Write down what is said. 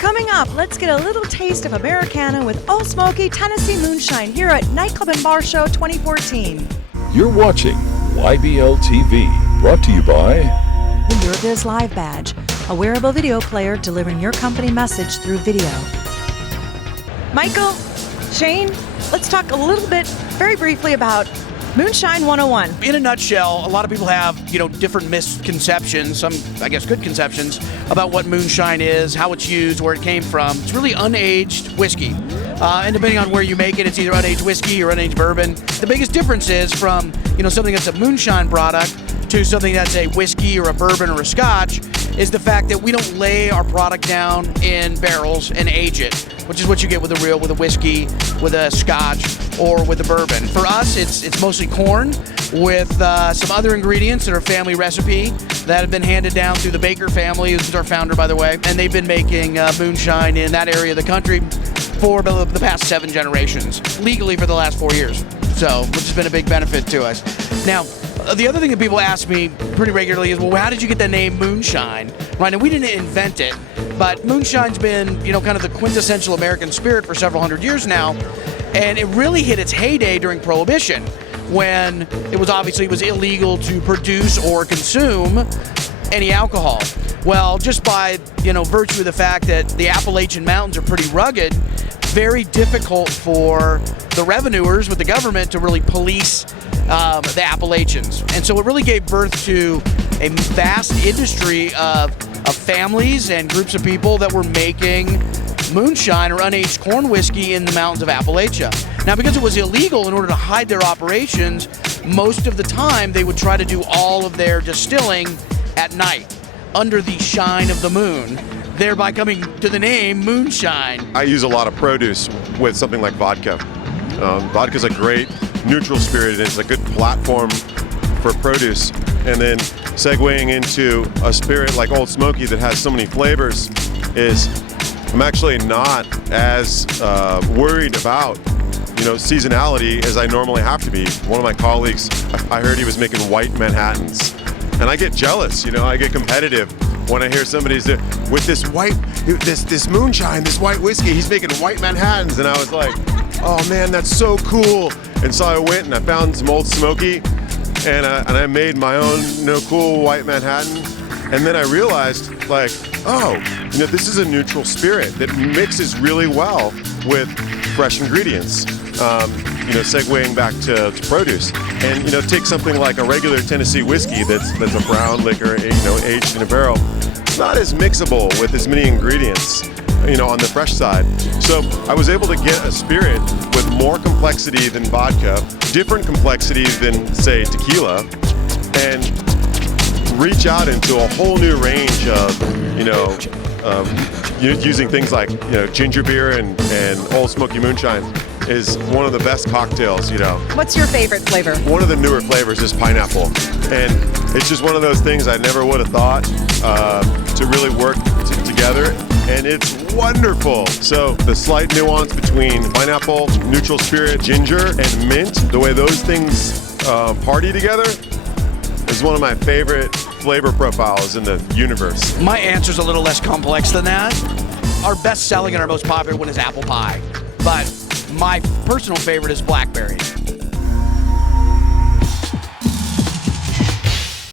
Coming up, let's get a little taste of Americana with Ole Smoky Tennessee Moonshine here at Nightclub and Bar Show 2014. You're watching YBLTV, brought to you by The Your Biz Live Badge, a wearable video player delivering your company message through video. Michael, Shane, let's talk a little bit, very briefly, about Moonshine 101. In a nutshell, a lot of people have, different misconceptions, some, I guess, good conceptions about what moonshine is, how it's used, where it came from. It's really unaged whiskey. And depending on where you make it, it's either unaged whiskey or unaged bourbon. The biggest difference is from, something that's a moonshine product to something that's a whiskey or a bourbon or a scotch is the fact that we don't lay our product down in barrels and age it, which is what you get with a whiskey, with a scotch, or with a bourbon. For us, it's mostly corn with some other ingredients that are family recipe that have been handed down through the Baker family, who's our founder, by the way, and they've been making moonshine in that area of the country for the past 7 generations, legally for the last 4 years, so which has been a big benefit to us. Now, the other thing that people ask me pretty regularly is, well, how did you get the name Moonshine? Right, and we didn't invent it, but Moonshine's been, kind of the quintessential American spirit for several hundred years now, and it really hit its heyday during Prohibition, when it was illegal to produce or consume any alcohol. Well, just by, virtue of the fact that the Appalachian Mountains are pretty rugged, very difficult for the revenuers with the government to really police the Appalachians. And so it really gave birth to a vast industry of families and groups of people that were making moonshine or unaged corn whiskey in the mountains of Appalachia. Now, because it was illegal, in order to hide their operations, most of the time they would try to do all of their distilling at night under the shine of the moon, thereby coming to the name Moonshine. I use a lot of produce with something like vodka. Vodka's a great neutral spirit, and it's a good platform for produce. And then segueing into a spirit like Ole Smoky that has so many flavors is I'm actually not as worried about seasonality as I normally have to be. One of my colleagues, I heard he was making white Manhattans, and I get jealous. I get competitive when I hear somebody's with this moonshine, this white whiskey. He's making white Manhattans, and I was like, oh man, that's so cool. And so I went and I found some Ole Smoky, and I made my own cool white Manhattan. And then I realized, this is a neutral spirit that mixes really well with fresh ingredients. Segueing back to produce, and take something like a regular Tennessee whiskey that's a brown liquor, aged in a barrel. It's not as mixable with as many ingredients, on the fresh side. So I was able to get a spirit with more complexity than vodka, different complexity than, say, tequila, and reach out into a whole new range of, using things like, ginger beer and Ole Smoky Moonshine is one of the best cocktails, What's your favorite flavor? One of the newer flavors is pineapple. And it's just one of those things I never would have thought to really work together. And it's wonderful. So the slight nuance between pineapple, neutral spirit, ginger, and mint, the way those things party together is one of my favorite flavor profiles in the universe. My answer's a little less complex than that. Our best selling and our most popular one is apple pie, but my personal favorite is blackberry.